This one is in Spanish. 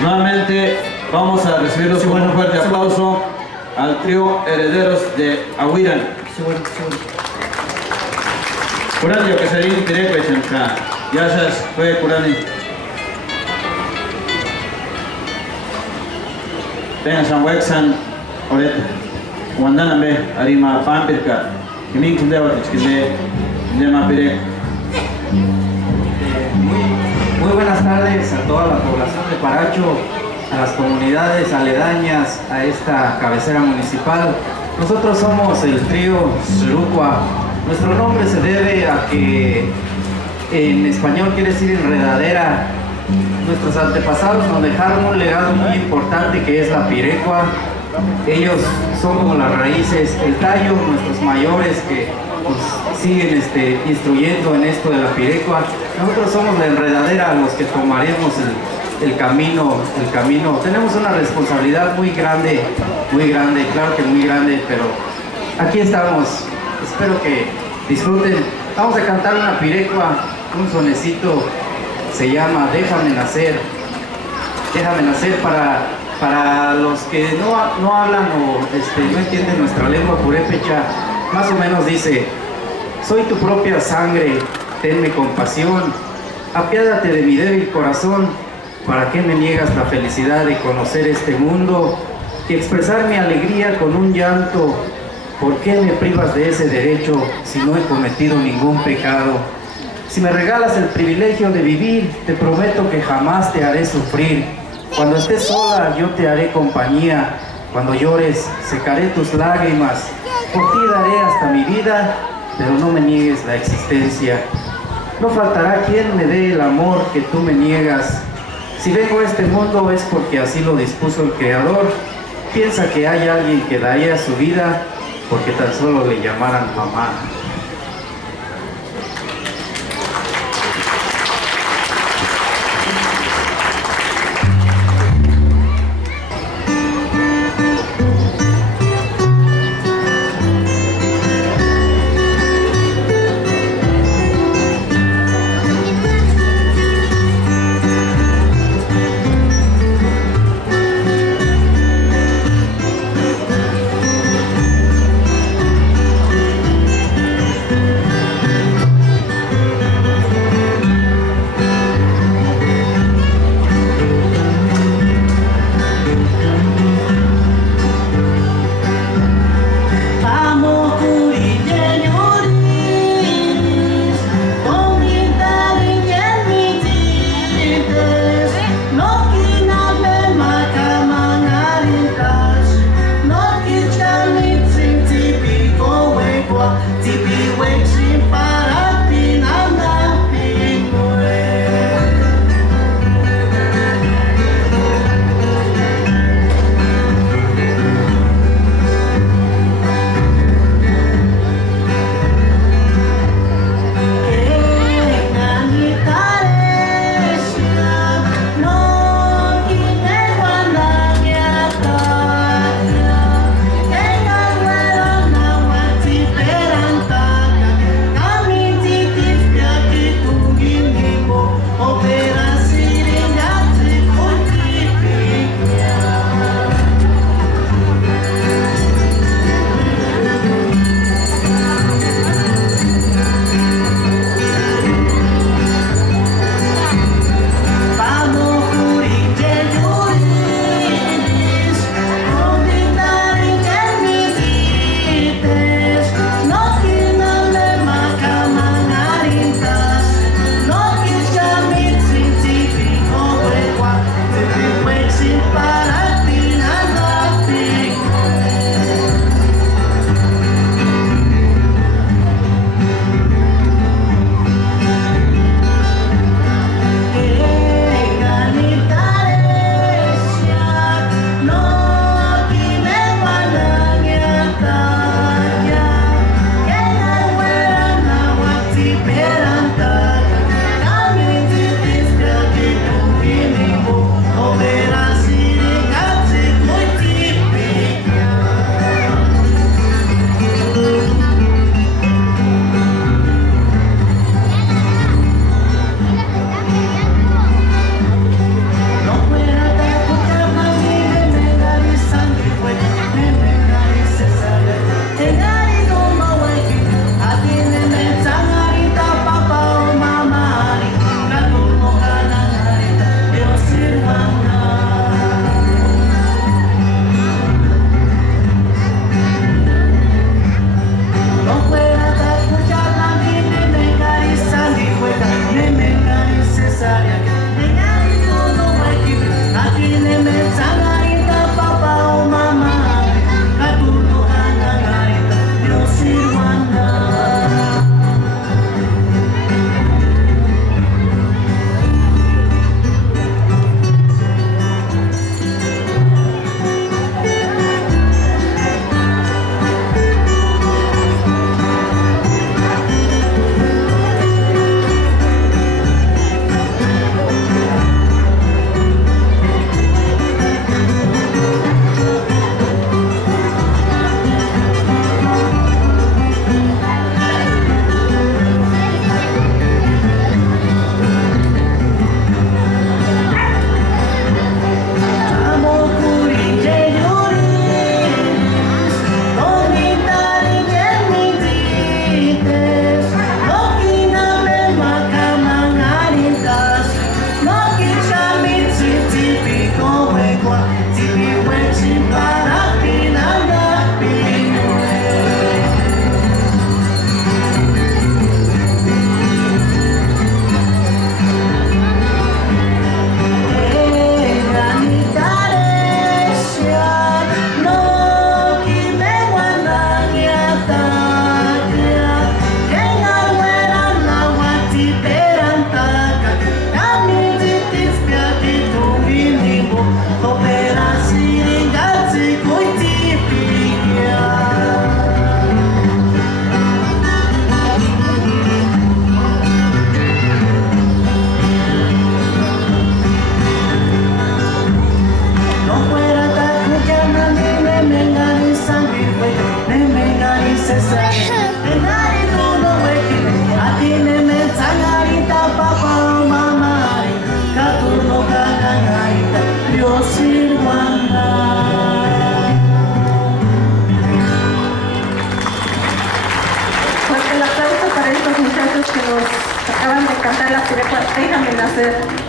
Nuevamente vamos a recibirlos con un fuerte aplauso al trío Herederos de Ahuirán. Curani que sería Tirepe Chanca. Gracias, fue Curani. Tengan San Wexan, Orete. Wandanambe, Arima Pampirka. Kimin Kundewa Tichkinde, Ndema Pirek. Muy buenas tardes a toda la población de Paracho, a las comunidades aledañas a esta cabecera municipal. Nosotros somos el trío Xurucua. Nuestro nombre se debe a que en español quiere decir enredadera. Nuestros antepasados nos dejaron un legado muy importante que es la pirecua. Ellos son como las raíces, el tallo, nuestros mayores que nos siguen instruyendo en esto de la pirecua. Nosotros somos la enredadera, los que tomaremos el camino. Tenemos una responsabilidad muy grande, claro que muy grande, pero aquí estamos. Espero que disfruten. Vamos a cantar una pirecua, un sonecito, se llama Déjame Nacer. Déjame Nacer para los que no hablan o no entienden nuestra lengua purépecha. Más o menos dice: soy tu propia sangre, tenme compasión, apiádate de mi débil corazón. ¿Para qué me niegas la felicidad de conocer este mundo y expresar mi alegría con un llanto? ¿Por qué me privas de ese derecho si no he cometido ningún pecado? Si me regalas el privilegio de vivir, te prometo que jamás te haré sufrir. Cuando estés sola, yo te haré compañía. Cuando llores, secaré tus lágrimas. Por ti daré hasta mi vida, pero no me niegues la existencia. No faltará quien me dé el amor que tú me niegas. Si vengo a este mundo es porque así lo dispuso el Creador. Piensa que hay alguien que daría su vida porque tan solo le llamaran mamá. Fuerte el aplauso para estos muchachos que nos acaban de cantar la pirepa Déjame Nacer.